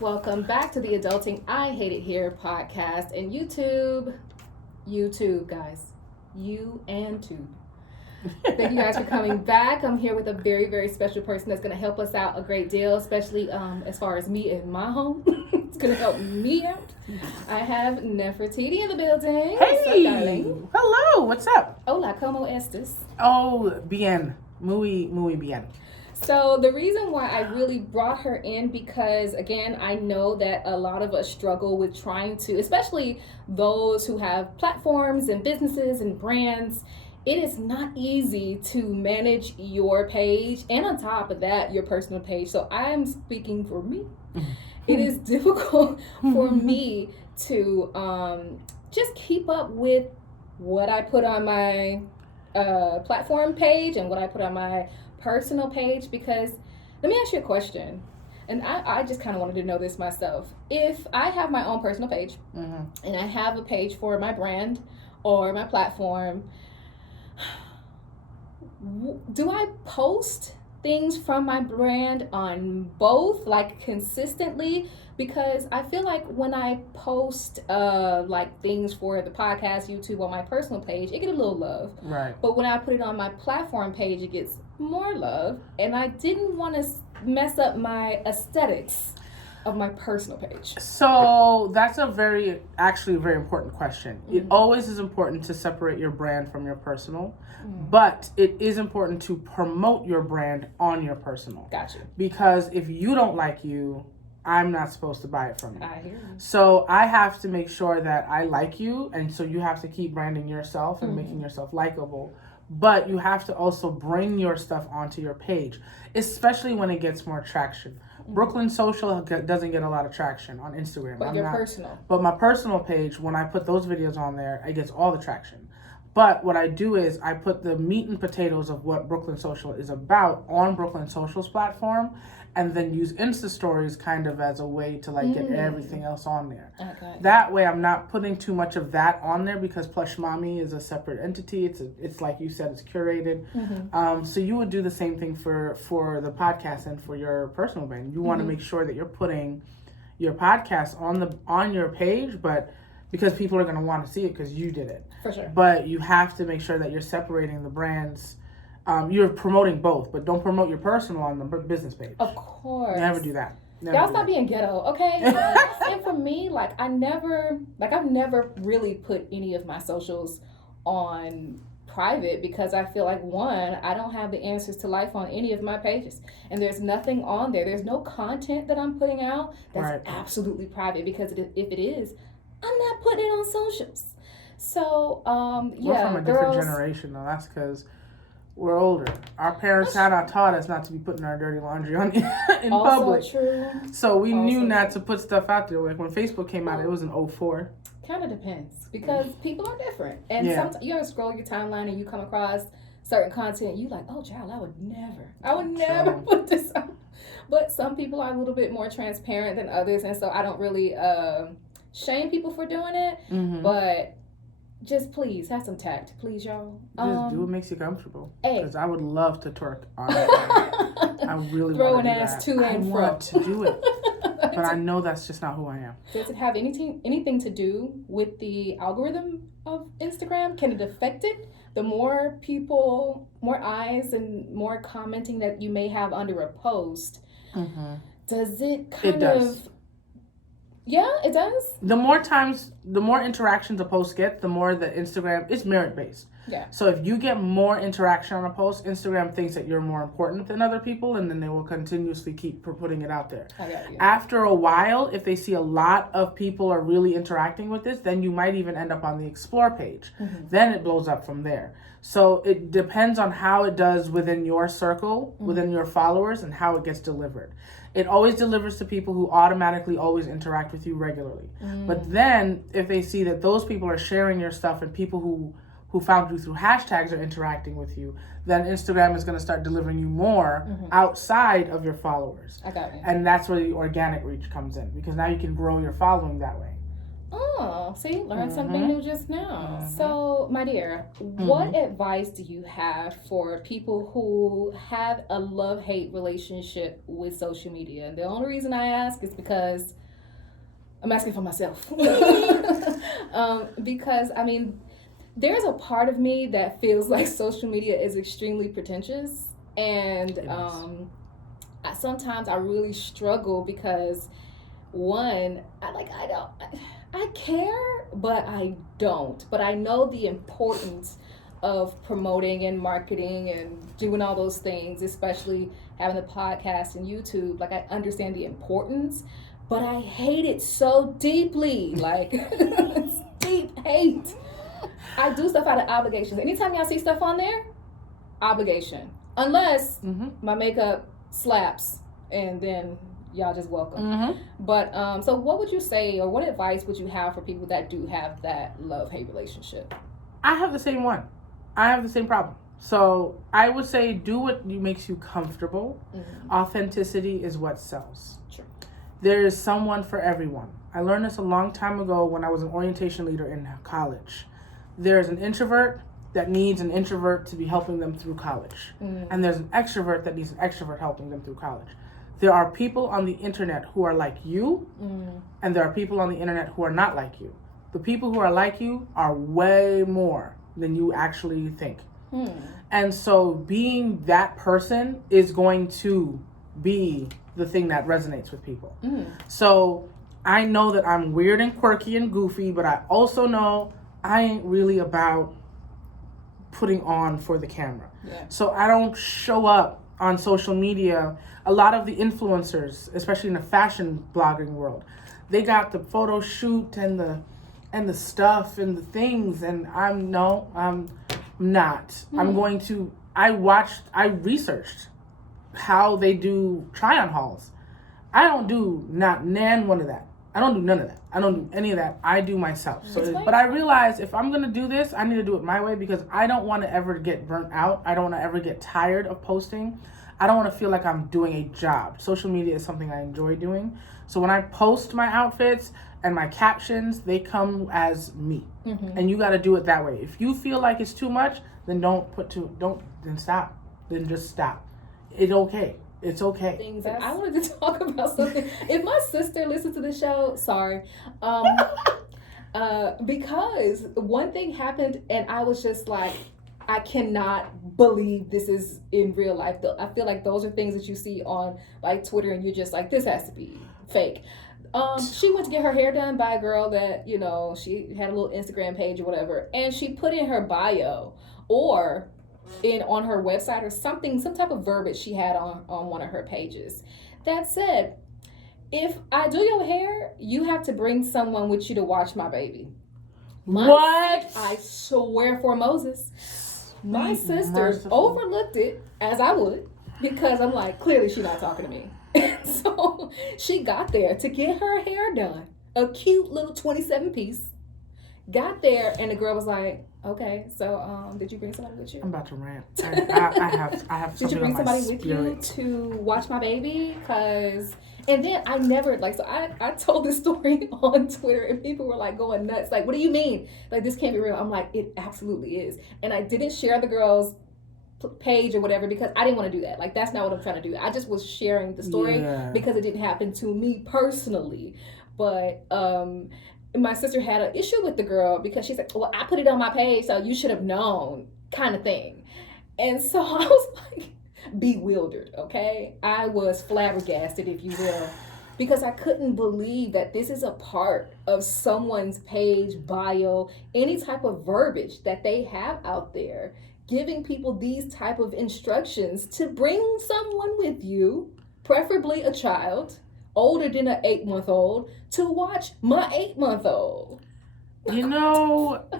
Welcome back to the Adulting I Hate It Here podcast and YouTube, guys. You and Tube. Thank you guys for coming back. I'm here with a very, very special person that's going to help us out a great deal, especially as far as me and my home. It's going to help me out. I have Nefertiti in the building. Hey! What's up, darling? Hello, what's up? Hola, ¿cómo estás? Oh, bien. Muy bien. So the reason why I really brought her in, because again, I know that a lot of us struggle with trying to, especially those who have platforms and businesses and brands, it is not easy to manage your page and on top of that, your personal page. So I'm speaking for me. It is difficult for me to just keep up with what I put on my platform page and what I put on my personal page, because let me ask you a question, and I just kind of wanted to know this myself. If I have my own personal page and I have a page for my brand or my platform, do I post things from my brand on both, like consistently? Because I feel like when I post like things for the podcast, YouTube on my personal page, it gets a little love. Right. But when I put it on my platform page, it gets more love. And I didn't want to mess up my aesthetics of my personal page. So that's actually a very important question. It always is important to separate your brand from your personal, but it is important to promote your brand on your personal. Gotcha. Because if you don't like you, I'm not supposed to buy it from you. I hear you. So I have to make sure that I like you, and so you have to keep branding yourself and making yourself likable. But you have to also bring your stuff onto your page, especially when it gets more traction. Brooklyn Social doesn't get a lot of traction on Instagram. But personal. But my personal page, when I put those videos on there, it gets all the traction. But what I do is I put the meat and potatoes of what Brooklyn Social is about on Brooklyn Social's platform, and then use Insta stories kind of as a way to like get everything else on there. Okay. That way I'm not putting too much of that on there, because Plush Mommy is a separate entity. It's like you said, it's curated. So you would do the same thing for the podcast and for your personal brand. You want to make sure that you're putting your podcast on your page, but because people are going to want to see it because you did it. For sure. But you have to make sure that you're separating the brands. You're promoting both, but don't promote your personal on the business page. Of course. Never do that. Y'all stop being ghetto, okay? And for me, I've never really put any of my socials on private, because I feel like, one, I don't have the answers to life on any of my pages, and there's nothing on there. There's no content that I'm putting out that's absolutely private, because if it is, I'm not putting it on socials. So, We're from a different generation, though. That's because we're older. Our parents had taught us not to be putting our dirty laundry on in public. True. So we knew not to put stuff out there. Like when Facebook came out, it was in 2004. Kind of depends, because people are different, and sometimes you gotta scroll your timeline and you come across certain content. You like, oh, child, I would never put this on. But some people are a little bit more transparent than others, and so I don't really shame people for doing it, but just please have some tact, please, y'all. Just do what makes you comfortable. Hey. Because I would love to twerk on it. I really throw want an to do ass that. to and fro. I want to do it, but I know that's just not who I am. Does it have anything to do with the algorithm of Instagram? Can it affect it? The more people, more eyes, and more commenting that you may have under a post, does it kind of... Yeah, it does. The more interactions a post gets, the more that Instagram is merit based. Yeah. So if you get more interaction on a post, Instagram thinks that you're more important than other people, and then they will continuously keep putting it out there. I got you. After a while, if they see a lot of people are really interacting with this, then you might even end up on the explore page. Then it blows up from there. So it depends on how it does within your circle, within your followers, and how it gets delivered. It always delivers to people who automatically always interact with you regularly. But then if they see that those people are sharing your stuff and people who found you through hashtags are interacting with you, then Instagram is going to start delivering you more outside of your followers. I got you. And that's where the organic reach comes in, because now you can grow your following that way. Oh, Oh, see, learned something new just now. So, my dear, what advice do you have for people who have a love-hate relationship with social media? And the only reason I ask is because I'm asking for myself. Because, I mean, there's a part of me that feels like social media is extremely pretentious. And sometimes I really struggle because, one, I care, but I don't. But I know the importance of promoting and marketing and doing all those things, especially having the podcast and YouTube. Like, I understand the importance, but I hate it so deeply. Like, it's deep hate. I do stuff out of obligations. Anytime y'all see stuff on there, obligation. Unless my makeup slaps, and then y'all just welcome. But so what would you say, or what advice would you have for people that do have that love-hate relationship? I have the same one. I have the same problem. So I would say do what makes you comfortable. Authenticity is what sells. True. There is someone for everyone. I learned this a long time ago when I was an orientation leader in college. There's an introvert that needs an introvert to be helping them through college. And there's an extrovert that needs an extrovert helping them through college. There are people on the internet who are like you, and there are people on the internet who are not like you. The people who are like you are way more than you actually think. And so being that person is going to be the thing that resonates with people. So I know that I'm weird and quirky and goofy, but I also know I ain't really about putting on for the camera. So I don't show up on social media. A lot of the influencers, especially in the fashion blogging world, they got the photo shoot and the stuff and the things, and I'm not. I researched how they do try-on hauls. I don't do one of that. I don't do none of that. I don't do any of that. I do myself. But I realize if I'm going to do this, I need to do it my way, because I don't want to ever get burnt out. I don't want to ever get tired of posting. I don't want to feel like I'm doing a job. Social media is something I enjoy doing. So when I post my outfits and my captions, they come as me. And you got to do it that way. If you feel like it's too much, then then stop. Then just stop. It's okay. I wanted to talk about something. If my sister listens to the show, sorry. Because one thing happened and I was just like, I cannot believe this is in real life. I feel like those are things that you see on like Twitter and you're just like, this has to be fake. She went to get her hair done by a girl that, she had a little Instagram page or whatever, and she put in her bio or on her website or something, some type of verbiage she had on one of her pages that said, if I do your hair, you have to bring someone with you to watch my baby. What? I swear for Moses. My sister overlooked it, as I would, because I'm like, clearly she's not talking to me. So she got there to get her hair done. A cute little 27-piece. Got there, and the girl was like, okay, so did you bring somebody with you? I'm about to rant. I have Did you bring somebody with you to watch my baby? And then I never, so I told this story on Twitter, and people were like going nuts. Like, what do you mean? Like, this can't be real. I'm like, it absolutely is. And I didn't share the girl's page or whatever because I didn't want to do that. Like, that's not what I'm trying to do. I just was sharing the story because it didn't happen to me personally. But my sister had an issue with the girl because she's like, well, I put it on my page, so you should have known, kind of thing. And so I was like, bewildered, okay? I was flabbergasted, if you will, because I couldn't believe that this is a part of someone's page, bio, any type of verbiage that they have out there, giving people these type of instructions to bring someone with you, preferably a child, older than an 8-month-old, to watch my 8-month-old.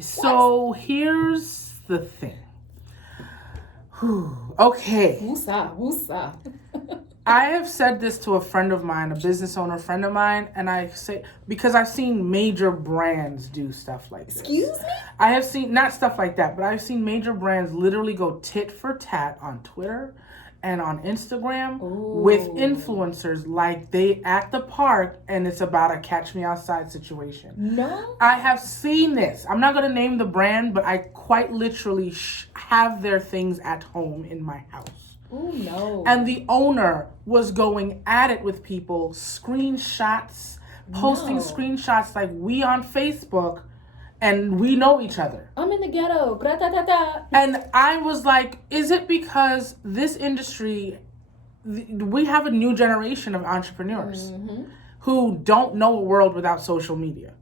So here's the thing. Okay. Woosah. I have said this to a friend of mine, a business owner friend of mine, and I say, because I've seen major brands do stuff like this. Excuse me? I have seen, not stuff like that, but I've seen major brands literally go tit for tat on Twitter and on Instagram Ooh. with influencers like they at the park and it's about a catch me outside situation. No. I have seen this. I'm not going to name the brand, but I quite literally have their things at home in my house. Oh no. And the owner was going at it with people, screenshots, posting screenshots like we on Facebook and we know each other. I'm in the ghetto. And I was like, is it because this industry, we have a new generation of entrepreneurs who don't know a world without social media.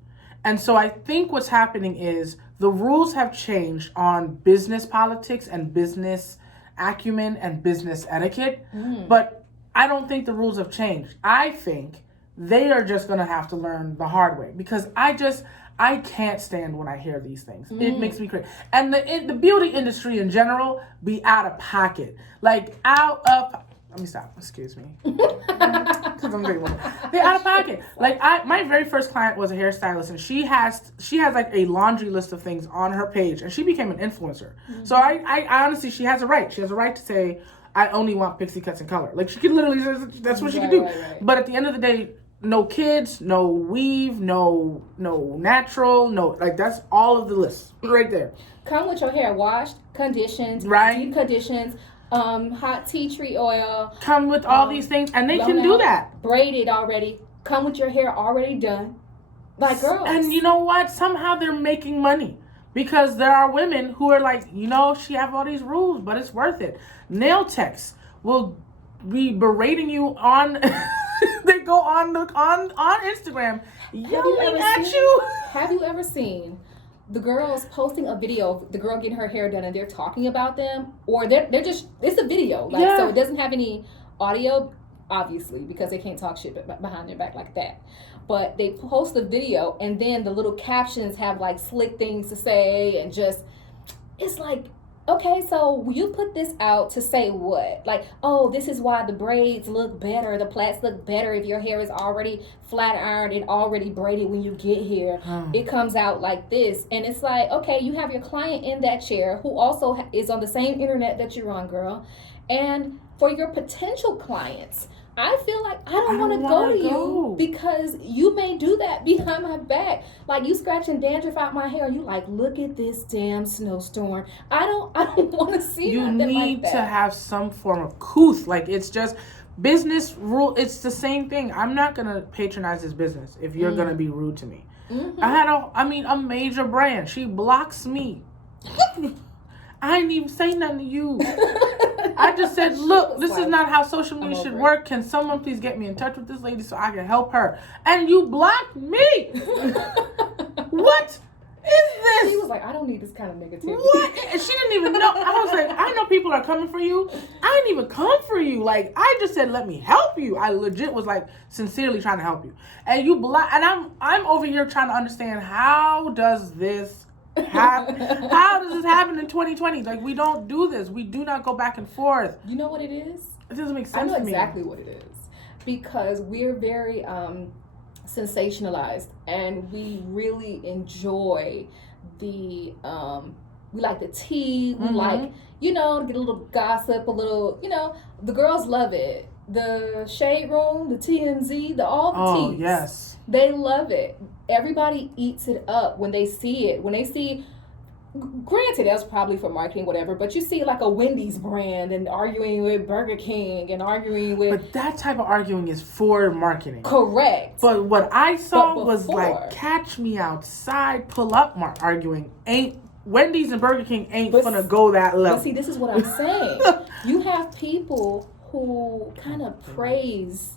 And so I think what's happening is the rules have changed on business politics and business acumen and business etiquette. But I don't think the rules have changed. I think they are just going to have to learn the hard way because I can't stand when I hear these things. It makes me crazy. And the beauty industry in general be out of pocket. Like let me stop. Excuse me. Because I'm big one. They're out of pocket. Like my very first client was a hairstylist, and she has like a laundry list of things on her page, and she became an influencer. So I honestly, she has a right. She has a right to say, I only want pixie cuts in color. Like she could literally, that's what she could do. Right. But at the end of the day, no kids, no weave, no natural, no, like that's all of the list right there. Come with your hair washed, conditioned, right? Deep conditions, hot tea tree oil. Come with all these things, and they can do that. Braided already. Come with your hair already done. Like girls. And you know what? Somehow they're making money. Because there are women who are like, she have all these rules, but it's worth it. Nail techs will be berating you on... They go on Instagram yelling at you. Have you ever seen the girls posting a video of the girl getting her hair done and they're talking about them? Or they're just, it's a video. So it doesn't have any audio, obviously, because they can't talk shit behind their back like that. But they post a video and then the little captions have like slick things to say and just, it's like, okay, so you put this out to say what? Like, oh, this is why the braids look better, the plaits look better if your hair is already flat ironed and already braided when you get here. It comes out like this. And it's like, okay, you have your client in that chair who also is on the same internet that you're on, girl. And for your potential clients, I feel like I don't want to go to you because you may do that behind my back. Like you scratching dandruff out my hair and you like, look at this damn snowstorm. I don't want to see nothing like that. You need to have some form of couth. Like it's just business rule. It's the same thing. I'm not going to patronize this business if you're going to be rude to me. A major brand. She blocks me. I didn't even say nothing to you. I just said, look, this is not how social media should work. Can someone please get me in touch with this lady so I can help her? And you blocked me. What is this? She was like, I don't need this kind of negativity. What? And she didn't even know. I was like, I know people are coming for you. I didn't even come for you. Like, I just said, let me help you. I legit was like sincerely trying to help you. And you block. And I'm over here trying to understand how does this how does this happen in 2020? Like, we don't do this. We do not go back and forth. You know what it is? It doesn't make sense to me. I know exactly what it is. Because we're very sensationalized and we really enjoy the we like the tea. We like, get a little gossip, a little, the girls love it. The Shade Room, the TMZ, all the teas. Yes. They love it. Everybody eats it up when they see it. When they see, granted, that's probably for marketing, whatever, but you see like a Wendy's brand and arguing with Burger King and arguing with... But that type of arguing is for marketing. Correct. But what I saw was like, catch me outside, pull up arguing. Wendy's and Burger King ain't gonna go that level. But see, this is what I'm saying. You have people who kind of praise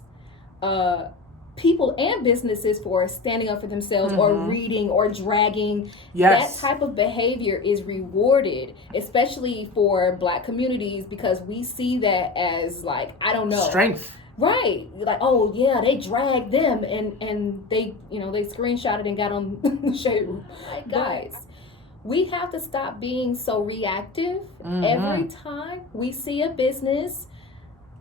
people and businesses for standing up for themselves or reading or dragging. Yes. That type of behavior is rewarded, especially for Black communities, because we see that as like, I don't know. Strength. Right. Like, oh yeah, they dragged them and they, they screenshotted and got on the Shade Room. Like, guys, we have to stop being so reactive. Every time we see a business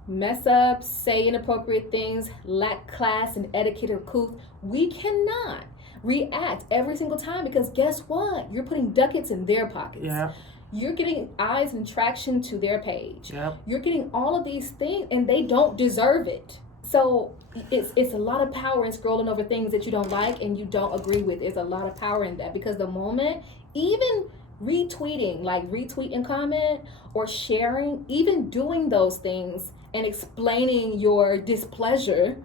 mess up, say inappropriate things, lack class and etiquette or couth, we cannot react every single time, because guess what? You're putting ducats in their pockets. Yeah. You're getting eyes and traction to their page. Yep. You're getting all of these things, and they don't deserve it. So it's a lot of power in scrolling over things that you don't like and you don't agree with. There's a lot of power in that, because the moment, even retweeting, like retweet and comment, or sharing, even doing those things and explaining your displeasure,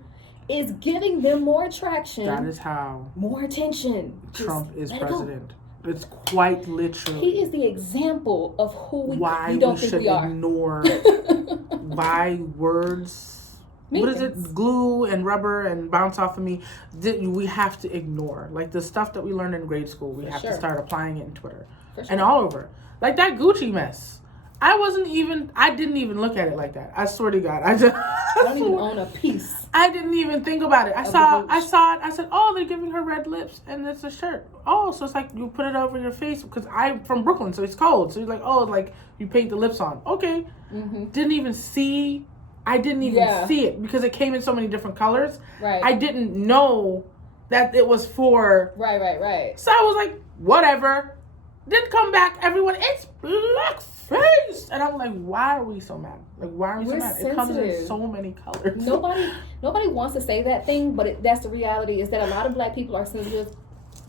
is giving them more traction. That is how more attention. Trump is president. It's quite literally. He is the example of who we why don't we think should we are. Ignore why words. What is it? Glue and rubber and bounce off of me. We have to ignore. Like the stuff that we learned in grade school, we have to start applying it in Twitter. And all over. Like that Gucci mess. I didn't even look at it like that. I swear to God. I don't even own a piece. I didn't even think about it. I saw it. I said, oh, they're giving her red lips and it's a shirt. Oh, so it's like you put it over your face, because I'm from Brooklyn, so it's cold. So you're like, oh, like you paint the lips on. Okay. Mm-hmm. Didn't even see. I didn't even see it because it came in so many different colors. Right. I didn't know that it was for. Right. So I was like, whatever. Then come back, everyone, it's blackface. And I'm like, why are we so mad? Like, why are we so mad? Sensitive. It comes in so many colors. Nobody wants to say that thing, but that's the reality, is that a lot of Black people are sensitive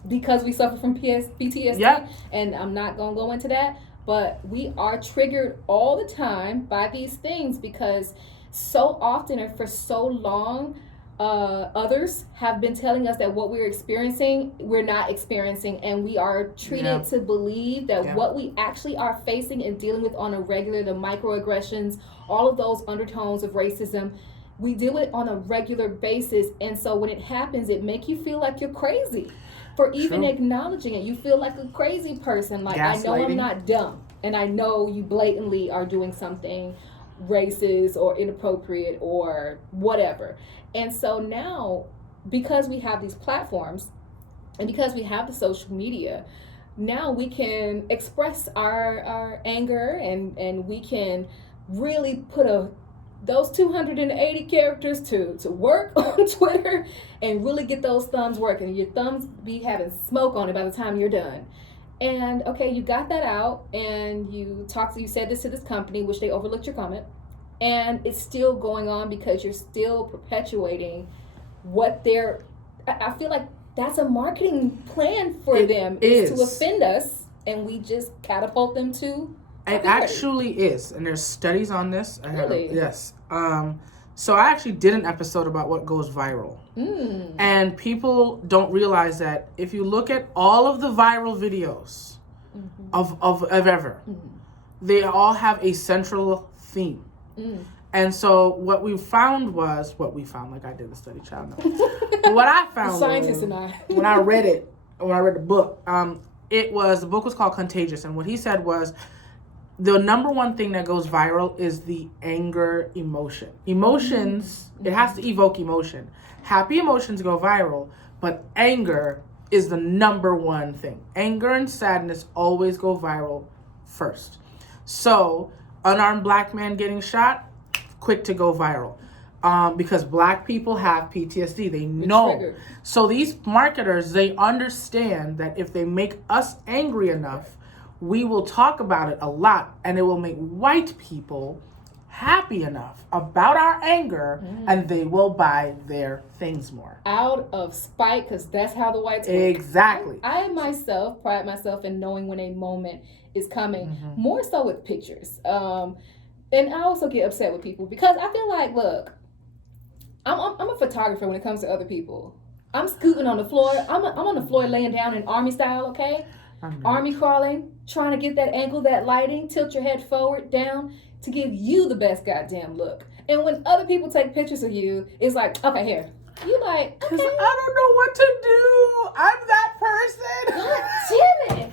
because we suffer from PTSD. Yeah. And I'm not going to go into that, but we are triggered all the time by these things, because so often and for so long, others have been telling us that what we're experiencing, we're not experiencing, and we are treated to believe that what we actually are facing and dealing with on a regular, the microaggressions, all of those undertones of racism, we deal with it on a regular basis. And so when it happens, it makes you feel like you're crazy for even acknowledging it. You feel like a crazy person. Like, I know I'm not dumb, and I know you blatantly are doing something racist or inappropriate or whatever. And so now, because we have these platforms and because we have the social media, now we can express our anger, and we can really put those 280 characters to work on Twitter and really get those thumbs working. Your thumbs be having smoke on it by the time you're done. And okay, you got that out, and you said this to this company, which they overlooked your comment, and it's still going on because you're still perpetuating what I feel like that's a marketing plan for them, is to offend us, and we just catapult them to. It actually is, and there's studies on this. Really? Yes. So I actually did an episode about what goes viral. And people don't realize that if you look at all of the viral videos of ever, they all have a central theme. And so what we found, like I did the study, child. No. What I found, scientists and I, when I read the book, the book was called Contagious, and what he said was, the number one thing that goes viral is the anger emotion. Emotions, it has to evoke emotion. Happy emotions go viral, but anger is the number one thing. Anger and sadness always go viral first. So, unarmed Black man getting shot, quick to go viral. Because Black people have PTSD. They know. So these marketers, they understand that if they make us angry enough, we will talk about it a lot, and it will make white people happy enough about our anger, and they will buy their things more. Out of spite, because that's how the whites work. Exactly. I myself pride myself in knowing when a moment is coming, more so with pictures. And I also get upset with people because I feel like, look, I'm a photographer when it comes to other people. I'm scooting on the floor. I'm on the floor laying down in army style, okay? Army crawling, trying to get that angle, that lighting, tilt your head forward, down, to give you the best goddamn look. And when other people take pictures of you, it's like, okay, here. You like, okay. Because I don't know what to do. I'm that person. God damn it.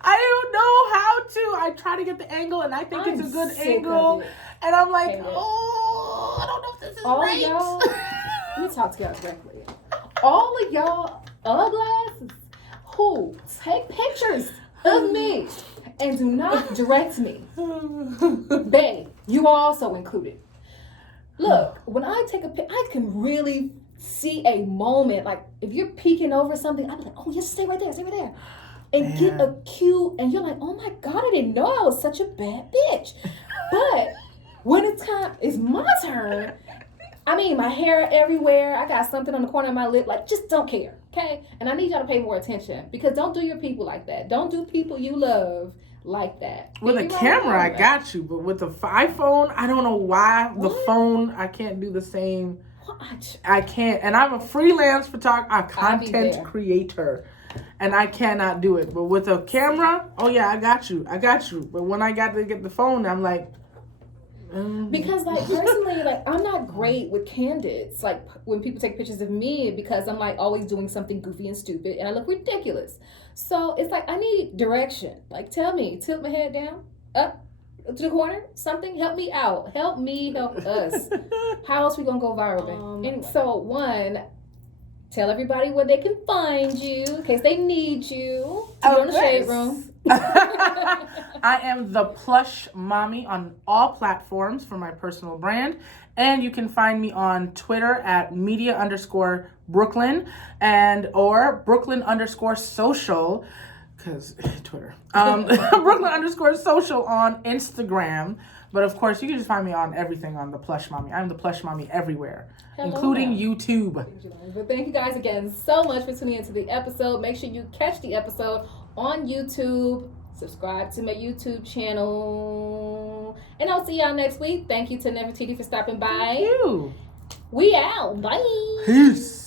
I don't know how to. I try to get the angle, and I think it's a good angle. And I'm like, I don't know if this is right. Y'all, let me talk to y'all directly. All of y'all uglasses who take pictures of me and do not direct me. Babe, you are also included. Look, when I take a picture, I can really see a moment. Like, if you're peeking over something, I'm like, oh, just stay right there, stay right there. and get a cute, and you're like, oh my God, I didn't know I was such a bad bitch. But when it's my turn, I mean, my hair everywhere, I got something on the corner of my lip, like, just don't care, okay? And I need y'all to pay more attention, because don't do your people like that. Don't do people you love like that. With a camera, I got you, but with the iPhone, I don't know why. The phone, I can't do the same. What? I can't, and I'm a freelance photographer, a content creator, and I cannot do it. But with a camera, oh yeah, I got you. But when I got to get the phone, I'm like, because like personally, like I'm not great with candids. Like when people take pictures of me, because I'm like always doing something goofy and stupid, and I look ridiculous. So it's like I need direction. Like tell me, tilt my head down, up to the corner, something. Help me out. Help me. Help us. How else we gonna go viral? And so tell everybody where they can find you in case they need you. You're in the shade room. I am the Plush Mommy on all platforms for my personal brand. And you can find me on Twitter at media_Brooklyn or Brooklyn_social, because Twitter. Brooklyn_social on Instagram. But of course, you can just find me on everything on the Plush Mommy. I'm the Plush Mommy everywhere, including YouTube. But thank you guys again so much for tuning into the episode. Make sure you catch the episode on YouTube. Subscribe to my YouTube channel. And I'll see y'all next week. Thank you to Nefertiti for stopping by. Thank you. We out. Bye. Peace.